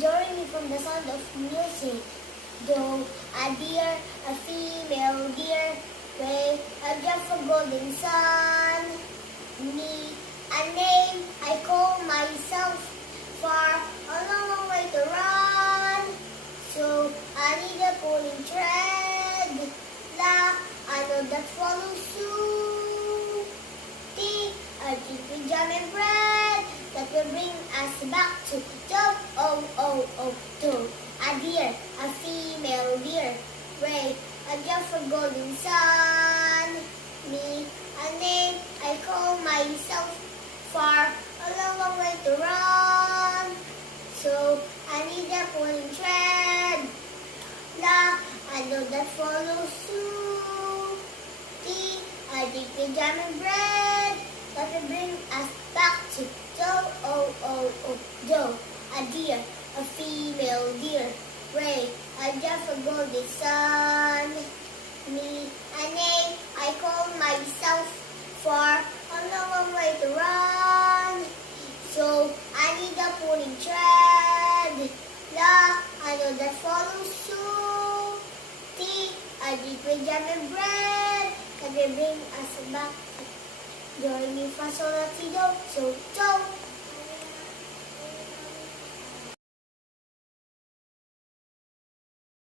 Join me from the sound of music. Do, a deer, a female deer, ray, a drop of golden sun. Me, a name I call myself, far, a long, long way to run. So I need a pulling thread. La, I know that follows suit. T, a drink with jam and bread that will bring us back to Joe, oh, oh, oh, to a deer, a female deer, ray, a drop for golden sun. Me, a name I call myself, far, a long, long way to run. So I need a pulling thread. La, I know that follows suit. T, a drink with jam and bread that will bring us back to Joe, oh, oh, oh, Joe, a deer, a female deer, ray, a drop of golden sun. Me, a name I call myself, far, a long, long way to run. So I need a pulling thread. La, I know that follows suit. T, a drink with jam and bread that will bring us back. Join me for Sol, La, Si, Do, so,